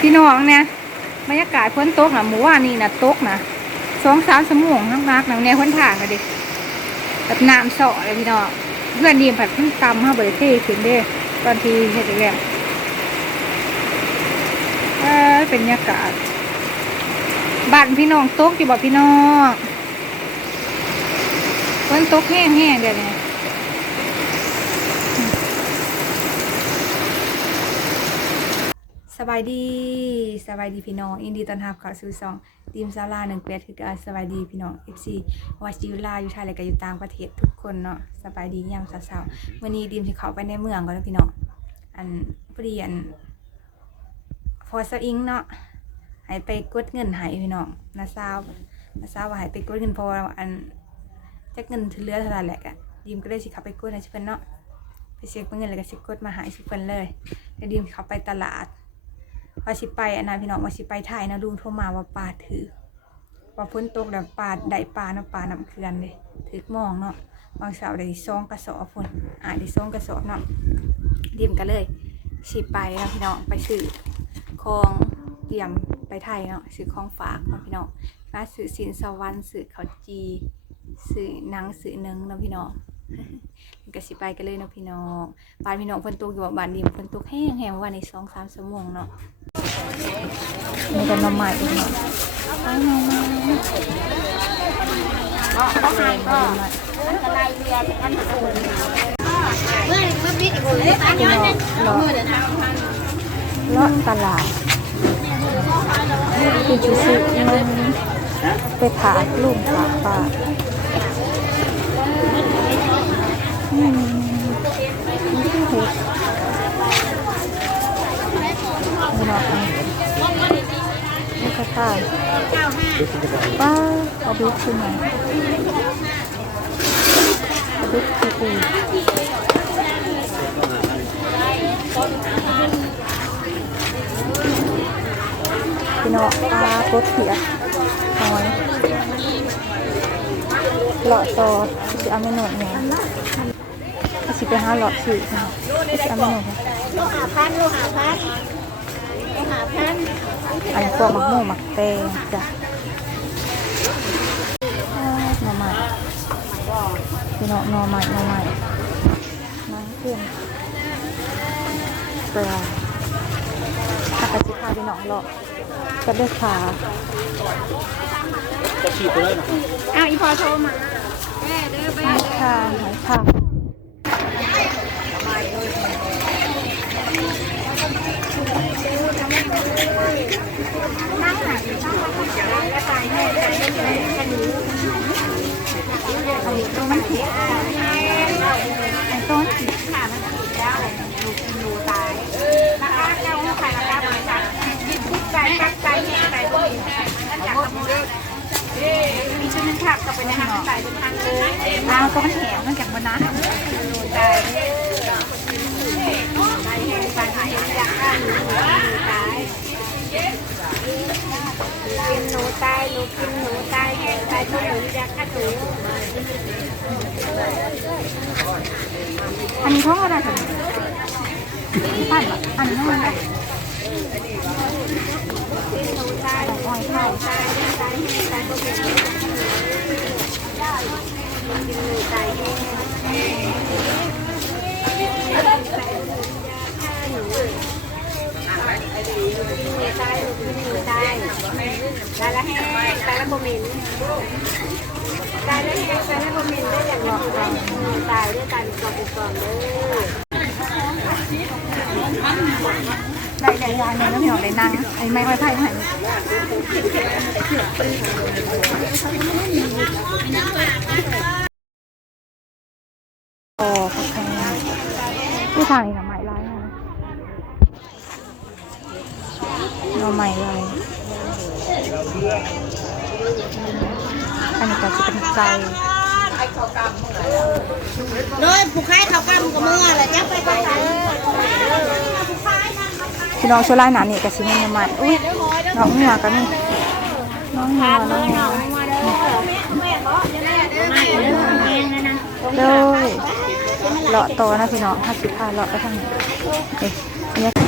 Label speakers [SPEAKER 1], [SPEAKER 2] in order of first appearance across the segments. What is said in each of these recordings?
[SPEAKER 1] พี่น้องเนี่ยบรรยากาศพ้นตกนะหมู่ว่านนี่นะตกนะสองสามสมงนักๆนะเนี่ยพ้นทางกันดิแบบน้ำเสาะเลยพี่น้องเพื่อนดีมผัดเพิ่งตำห้าเบอร์เท่ขึ้นเด้ตอนที่เฮ็ดอีกแล้วเออเป็นบรรยากาศบ้านพี่น้องตกอยู่บ่พี่น้องฝนตกแห้งๆเดี๋ยวนี้ สบายดีสบายดีพี่น้องอินดีต้อนรับเข้าสู่ซองทีมซาลาหนึ่งเป็ดคือการสบายดีพี่น้อง FC ว่าจิวลาอยู่ไทยและก็อยู่ต่างประเทศทุกคนเนาะสบายดียามเช้าๆวันนี้ดีมสิเข้าไปในเมืองก่อนนะพี่น้องอันพอดีอันพอสอิงเนาะให้ไปกดเงินให้พี่น้องนาซาวนาซาวว่าให้ไปกดเงินเพราะอันจักเงินที่เหลือเท่าไหร่แหละก็ดีมก็เลยสิเข้าไปกดให้เพิ่นเนาะไปเช็คเงินแล้วก็สิกดมาหายสิเพิ่นเลยแล้วดีมเข้าไปตลาด ว่าสิไปอันนั้นพี่น้องว่าสิไปถ่ายนะลุงโทรมาว่าปลาถือ ว่าพ้นตกแล้วปลาได้ปลาเนาะปลาน้ำเคือนเลยถือมองเนาะบางสาวได้ซองกระสอบพุ่นอ่าได้ซองกระสอบเนาะดิมกันเลยสิไปนะพี่น้องไปซื้อของเตรียมไปไทยเนาะซื้อของฝากนะพี่น้องมาซื้อสินสวรรค์ซื้อข้าวจีซื้อนังซื้อเนึงนะพี่น้องก็สิไปกันเลยนะพี่น้องบ้านพี่น้องฝนตกอยู่บ้านดิมฝนตกแห้งแห้งวันในสองสามชั่วโมงเนาะ นี่ก็หน้ำใหม่อีกเนาะเอาหน่อไม้
[SPEAKER 2] เขาหายก็มันก็ไล่เรียนกันทุกคนเมื่อเมื่อปีที่คนเล็กอันย้อนเนี่ยมือเดี๋ยวนะ
[SPEAKER 1] เลาะตลาดคือจุซื้อมันไปถากลุงถาปลาอืมนี่ห็ดนี่ เนาะนี่ก็ข้าวป้าเอาบิ๊กขึ้นมาเอาบิ๊กคือปูพี่น้องปลาปดเขียหอยหลอดต่อจะเอาไม่หนวดไงก็สิไปหาหลอดสื่อค่ะจะเอาไม่หนวดค่ะ
[SPEAKER 2] โลหะพันโลหะพันโลหะพัน
[SPEAKER 1] อันนี้พวกมักหมูหมักแตงจ้ะอ่าหน่อไม้พี่น้องหน่อไม้หน่อไม้น้ำเพื่อนปลาถ้ากระสิพาพี่น้องหลอกก็ได้ขาจะฉีดไปเลยนะ
[SPEAKER 2] อ้าวอีพอโทรมาแม่เด้อแม่
[SPEAKER 1] หอยคาหอยคา
[SPEAKER 2] นั่งหาแล้วก็ตายให้ตายให้เลยแค่นี้อันนี้ตัวมันเผ็ด
[SPEAKER 1] ไอ้ต้น
[SPEAKER 2] ค่ะมันผิดแล้วดูกินดูตายนะคะเจ้าไข่ราคาบริษัททุกใจตั้งใจแห้งใจก็มีนั่นจากสมุน มีชุดนึงผักกับเป็นอาหารใส่เป็นทางเลย
[SPEAKER 1] ลาวต้นแหงมันจากบนนั้น
[SPEAKER 2] ดูใจใจแห้งใจหายอยากฆ่าหนูหนูตายกินหนูตายหนูกินหนูตายแห้งตายทุกหนูอยากฆ่าหนู
[SPEAKER 1] อันนี้ท้องอะไรถึงปั้นอันนี้มันแบบ
[SPEAKER 2] กินหนูตาย
[SPEAKER 1] หอยไข่
[SPEAKER 2] ตายตายแห้งตายก็เป็นกินหนูตายแห้งตาย หนูกินหนูตายตายละแห้งตายละโมเมนตายละแห้งตายละโมเมนได้อย่างนี้ได้ตายด้วยกันกอบกอบเลย
[SPEAKER 1] ได้ได้ยางเลยแล้วพี่น้องได้นั่งไอ้ไม้หอยไข่หัน ทางนี้หน่อไม้ลายนะหน่อไม้ลายอันนี้ก็จะเป็นไก่
[SPEAKER 2] โดยผู้ค้าเขากำกับมือแหละจับไปไป
[SPEAKER 1] พี่น้องช่วยไล่หนานี่กับชิ้นนี้มาอุ้ยน้องหัวกันนี่น้องหัวน้องหัวเลย เลาะโตนะพี่น้องห้าสิบห้าเลาะไปทางนี้เอ๊ะอันนี้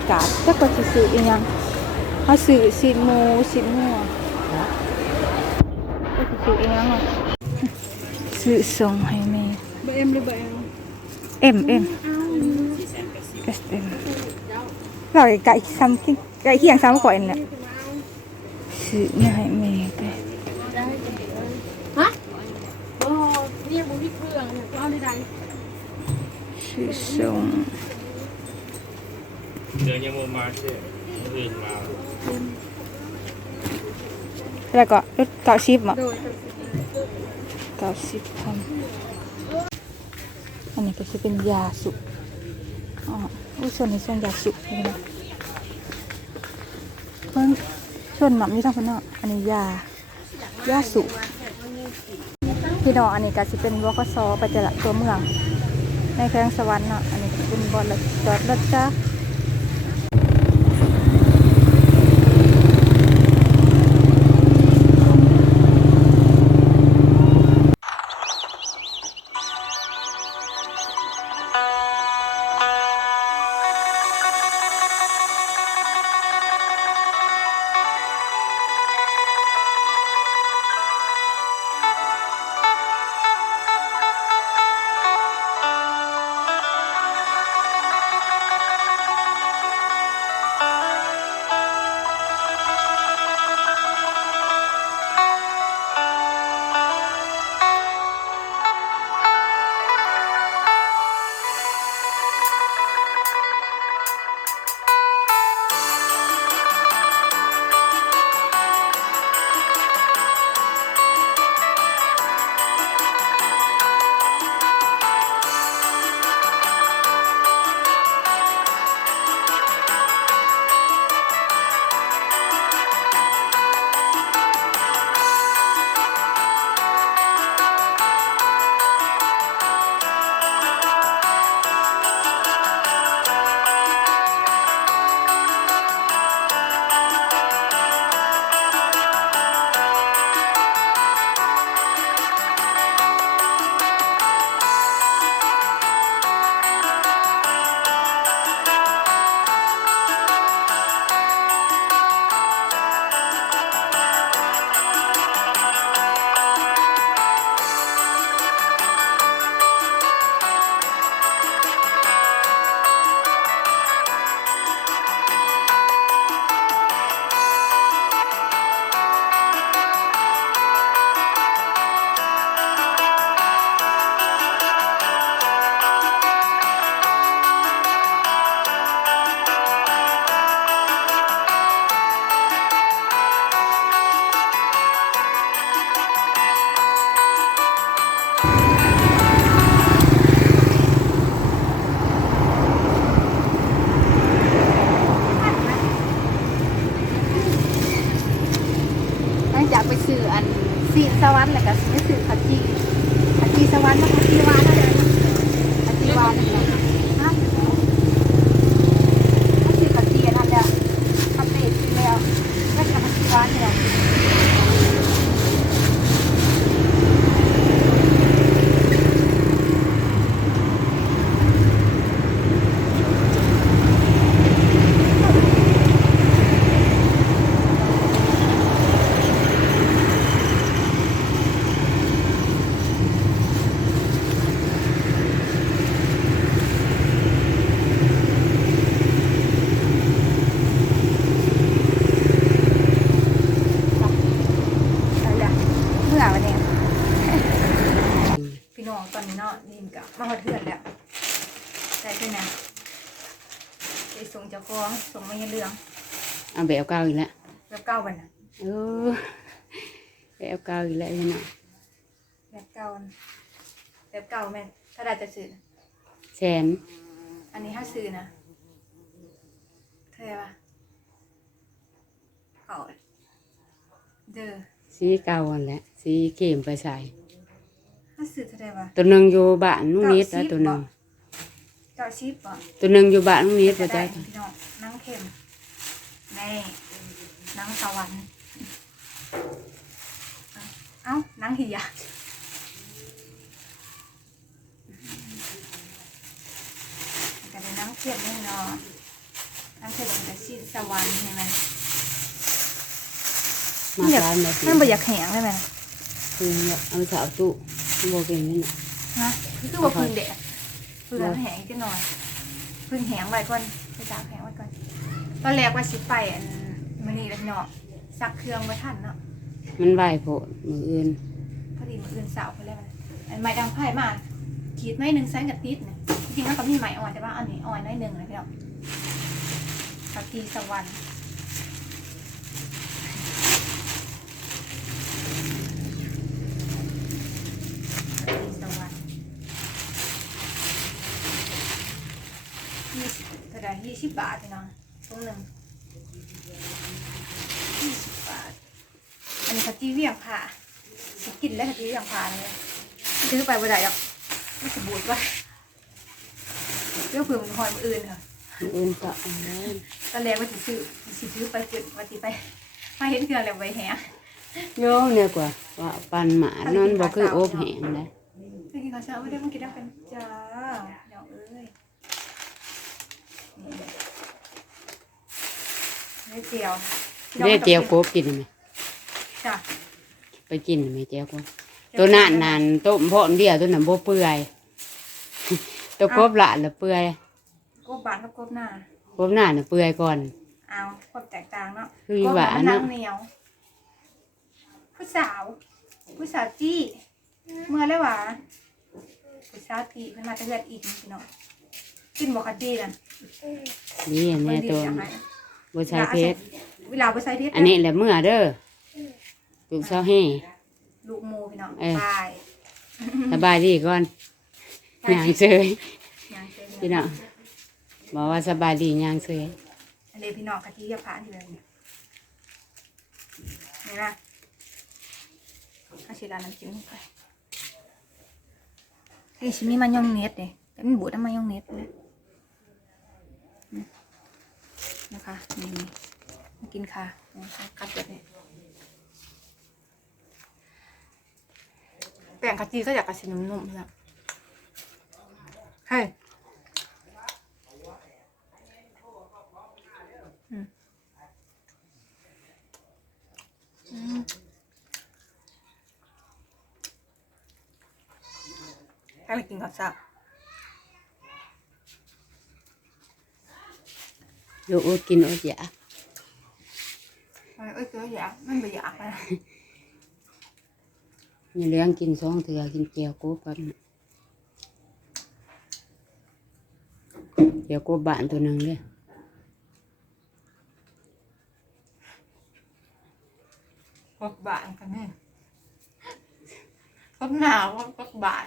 [SPEAKER 1] ากาศจักว่าสิ ซื้ออีหยังเฮาซื้อสินหมูสินงัวก็สิซื้ออีหยังอะซื้อส่งให้แม่
[SPEAKER 2] เบอร์เอ็มหรือเบอร์เอ็ม
[SPEAKER 1] เอ็มเอ็มเอสเอ็มเราไก่ซ้ำที่ไก่เคียงซ้ำข่อยนี่แหละซื้อมาให้แม่ไป
[SPEAKER 2] ฮะโอ้เนี่ยบุญที่เครื่องเนี่ยเอาได้
[SPEAKER 1] ซื้อส่ง
[SPEAKER 3] เดือนยังโมมาเช่เรียนมา
[SPEAKER 1] แล้วก็รถเก้าสิบอะเก้าสิบพันอันนี้ก็จะเป็นยาสุกอ๋อุส่วนนี้ส่วนยาสุกเลยนะเพิ่นส่วนหมักนี่ทั้งคนเนาะอันนี้ยายาสุกพี่น้องอันนี้ก็จะเป็นวกสปัจจละตัวเมือง ในแข้งสวรรค์เนาะอันนี้เป็นบอลจอดรถจ้า หลังจากไปซื้ออันสีสวรรค์แล้วก็ไปซื้อขัจีขัจีสวรรค์แล้วขัจีวานอะไรขัจีวานนั่นแหละฮะขัจีขัจีอันนั่นแหละขัจีกินแล้วแล้วก็ขัจีวานเนี่ยเอาละเมื่อวันนี้ พี่น้องตอนนี้เนาะดีมกับมาหอดเถื่อนแล้วใจขึ้นนะไปส่งเจ้าของส่งมาเงินเรื่อง
[SPEAKER 4] เอาแบบเก่าอีกแล้ว
[SPEAKER 1] แบบเก้าวันนะ
[SPEAKER 4] เออแบบเก่าอีกแล้วเนาะ
[SPEAKER 1] แบบเก้าวันแบบเก้าแม่นถ้าได้จะซื้อนะ
[SPEAKER 4] แสน
[SPEAKER 1] อันนี้ถ้าซื้อนะเท่าไหร่ปะเอาเด้อ
[SPEAKER 4] สีเก่าอันแหละสีเข็มไปใส่
[SPEAKER 1] ถ้าซื้อเท่าไหร่ปะ
[SPEAKER 4] ตัวหนึ่งอยู่บ้านนุ่งนิดแล้วตัวหนึ่ง
[SPEAKER 1] เก้าสิบป่ะ
[SPEAKER 4] ตัวหนึ่งอยู่บ้านนุ่งนิด
[SPEAKER 1] จะ
[SPEAKER 4] ว่า
[SPEAKER 1] ได้
[SPEAKER 4] จ้า
[SPEAKER 1] พี่น้องนังเข็ม ในนังสวรรค์เอ้านังเหียก็ได้นังเข็มนี่เนาะนังเข็มแต่สิ้นสวรรค์ใช่ไหม
[SPEAKER 4] มาร้านแบบ
[SPEAKER 1] มันบ่อยากแข็งได้ไหม
[SPEAKER 4] คือเอาไปเอาตู้โบเป็นนี่นะ
[SPEAKER 1] ฮะคือว่าพึ่งเด็กพึ่งแห้งกันหน่อยพึ่งแห้งไว้ก่อนไปจับแห้งไว้ก่อน ตอนแรกว่าสิไปอันมันนี่แล้วเนาะซักเครื่องมาทันเนาะ
[SPEAKER 4] มันไหวโผล่มืออื่น
[SPEAKER 1] พอดีมืออื่นสาวไปแล้วนะอันไม้ดังไพ่มาขีดน้อยหนึ่งไซส์กับติดเนี่ยจริงๆแล้วก็มีไม้อ่อนแต่ว่าอันนี้อ่อนน้อยหนึ่งเลยพี่น้องกับทีสวรรค์กับทีสวรรค์ยี่สิบเท่าไหร่ยี่สิบบาทพี่น้อง ตรงหนึ่งยี่สิบบาท อันนี้ขจีเวียงผ่าสิกินแล้วขจีเวียงผ่าเลยซื้อไปบ่ได้หรอกไม่สมบูรณ์ก็เรื่องเผื่อมันหอยมืออื่นค่ะ
[SPEAKER 4] มืออื่นก็เอาไว้
[SPEAKER 1] ตอนแรกว่าสิซื้อสิซื้อไปเก็บว่าสิไปมาเห็นเครื่องแล้วไปแหง
[SPEAKER 4] โยเนี่ยกว่าว่าปันหมานอนบ่คือโอบแหงเลย
[SPEAKER 1] ไปกินข้าวเช้าไม่ได้มากินน้ำกันจ้าเดี๋ยวเอ้ยนี่ ได้เจียว
[SPEAKER 4] เรียกเจียวโกบกินไหม
[SPEAKER 1] จ้ะ
[SPEAKER 4] ไปกินไหมเจียวโกบตัวนั่นนานต้มพร้อมเดียวตัวนั้นบ่เปื่อยตัวโกบหลานละเปื่อย
[SPEAKER 1] กบบานกับกบหน้า
[SPEAKER 4] โกบหน้าน่ะเปื่อยก่อน
[SPEAKER 1] เอาความแตกต่างเนาะ
[SPEAKER 4] คือหวาน
[SPEAKER 1] กบมั
[SPEAKER 4] เนาะ
[SPEAKER 1] งเหนียว ผู้สาว ผู้สาวจี้เมื่อไรวะผู้สาวจี้เพิ่นมาแตะเลือดอีกพี่น้องกินบอกคจี้นั่น
[SPEAKER 4] นี่อัน
[SPEAKER 1] เพิ่
[SPEAKER 4] นี้
[SPEAKER 1] นดี
[SPEAKER 4] ตัว
[SPEAKER 1] จังไง
[SPEAKER 4] บ่ใช่เพชร
[SPEAKER 1] เวลาบ่ใส่เพชร
[SPEAKER 4] อันนี้แหละเมื่อเด้อลูกเช้าแห่
[SPEAKER 1] ลูกหมูพี่น้อง
[SPEAKER 4] เออ
[SPEAKER 1] ตาย
[SPEAKER 4] สบายดีก่อนย่างเซย
[SPEAKER 1] ยังเซ็
[SPEAKER 4] พี่น้องบอกว่าสบายดีย่างเซย
[SPEAKER 1] อันนี้พี่น้องคจี้จะผ่านที่แบบนี้เห็นไหมข้าชิลาน้ำจิ้มลงไปเฮ้ยชิมีมายองเนสเด้แต่มันบูดน้ำมายองเนสเลย นะคะนี่มากินค่ะนะคะกัดแบบนี้แป้งกะทิก็อยากกระสีนุ่มๆนะใช่อืมอืมให้ไปกินก่อนจ้ะ
[SPEAKER 4] อยู่อดกินอดอยาก
[SPEAKER 1] เอ้ยเอ้ยเจออยากมันไม่อยากนะ
[SPEAKER 4] มีเลี้ยงกินกินเจียวกบ กันเจียวกบบ้านตัวหนึ่งเลย
[SPEAKER 1] กบบานกันแน่กบหนาวกบบาน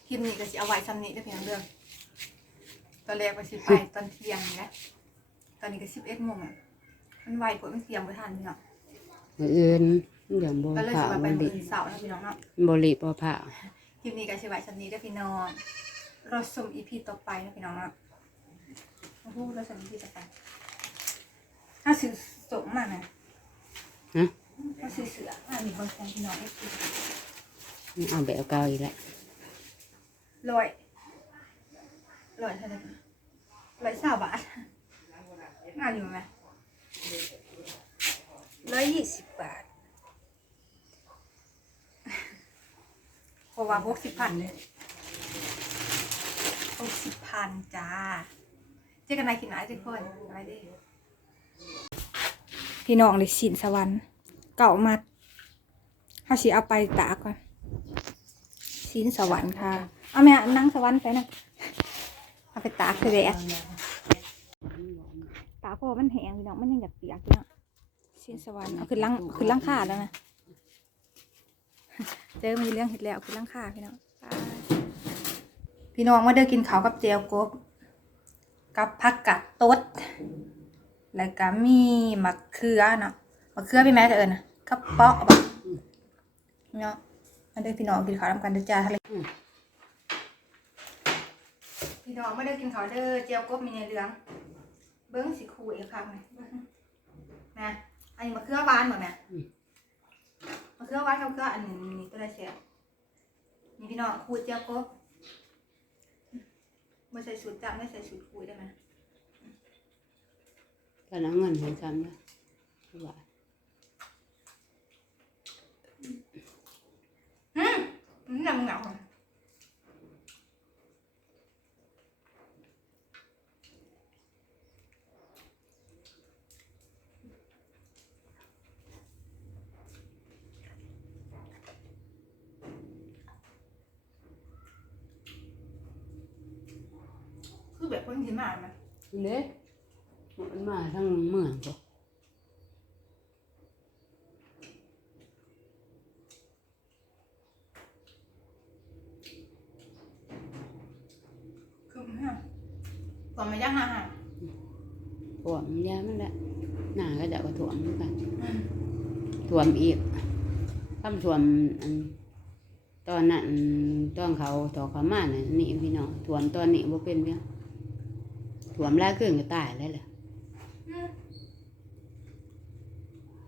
[SPEAKER 1] ค ลิปนี้ก็สิเอาไว้ซ้ำนี้ได้อเพียงเรื่องตอนแรกว่าสิไปตอนเที่ยงนี่แหละตอนนี้ก็สิบเอ็ดโมงอะมันไวกว่ามันเที่ยงไปทันพี่น้อง
[SPEAKER 4] มืออื่นเดี๋ยวโบ
[SPEAKER 1] ก็เลย
[SPEAKER 4] ผ่า
[SPEAKER 1] สิว่าไป
[SPEAKER 4] บ
[SPEAKER 1] มื้
[SPEAKER 4] ริ
[SPEAKER 1] ออื่นเสาร์นะพี่น้องเนาะ
[SPEAKER 4] บริบ่ผ่า
[SPEAKER 1] คลิปนี้ก็สิไว้ซ้ำนี้ได้อพี่น้องรอชมอีพีต่อไปนะพี่น้องเนาะโอ้โหรอชมอีพีต่อไปถ้าซื้อสมมานะ
[SPEAKER 4] ฮะ
[SPEAKER 1] ถ้าซื้อเสืออ่ามีคนแทนพี่น้องเอฟซี
[SPEAKER 4] เอาแบบเก่าอีกแล้ว
[SPEAKER 1] ร้อยร้อยเท่าไหร่ร้อยสามบาทงานอยู่ไหมร้อยยี่สิบบาทเพราะว่าหกสิบพันเลยหกสิบพันจ้า เจอกันในคลิปหน้าทุกคนอะไรดีพี่น้องเลยสินสวรรค์ เก่ามาเขาสิเอาไปตากก่อนสินสวรรค์ค่ะ เอาแม่นั่งสวรรค์ไปนะเอาไปตากเสด็จตากเพราะว่ามันแห้งพี่น้องมันยังอยากเปียกอยู่เนาะสินสวรรค์เอาขึ้นล่างขึ้นล่างขาแล้วนะเจอมีเรื่องเห็ดแล้วขึ้นล่างขาพี่น้องไปพี่น้องมาเดินกินข้าวกับเจียวกบกับผักกัดตดแล้วก็มีมะเขือเนาะมะเขือพี่แม่จะเอิญนะกระเปาะบะเนาะมาเดินพี่น้องกินข้าวทำกันเด้อจ้าทะเล พี่น้องไม่ได้กินข้าวเด้อเจียวกบมีในเหลือง เบิ้งสิคูอีกครั้งหนึ่งนะอันนี้มะเขือหวานหมดไหมมะเขือหวานกับมะเขืออันนี้นี่ตัวใดเสียนี่พี่น้องคูเจียวกบมาใส่สูตรจับไม่ใส่สูตรคุยได้ไหม
[SPEAKER 4] ก็เอาเงินให้ซ้ำนะว่า
[SPEAKER 1] อืมนี่นำเหงา แบบคนที่มาไหม
[SPEAKER 4] เด้มันมาทั้งเมืองก็
[SPEAKER 1] คือฮะก่อนมาย่างอาหาร
[SPEAKER 4] ถ่วมยามันแหละหน้าก็จะก็ถ่วมเหมือนกันถ่วมอีกคำถ่วมอันตอนนั้นตอนเขาต่อเขามาน่ะนี่พี่น้องถ่วมตอนนี้บ่เป็นเพียงถ่ วมแล้วขึ้นก็ตายเลยแหละ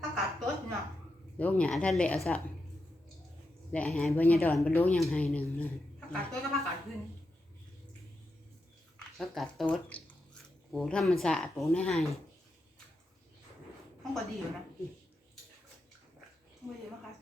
[SPEAKER 1] ถ้ากัดตดเนาะ
[SPEAKER 4] ลูกหยาท่านเละซะเละหายบรรยดอนบรรลุยังหายหนึ่งนะ
[SPEAKER 1] ถ้ากัดตดก็ถ้ากัดขึ้น
[SPEAKER 4] ถ้ากัดตดปลูกถ้ามันสะโอ้กในหาย
[SPEAKER 1] ห้องก็ดีอยู่นะ
[SPEAKER 4] ไม่ดีมากค่ะ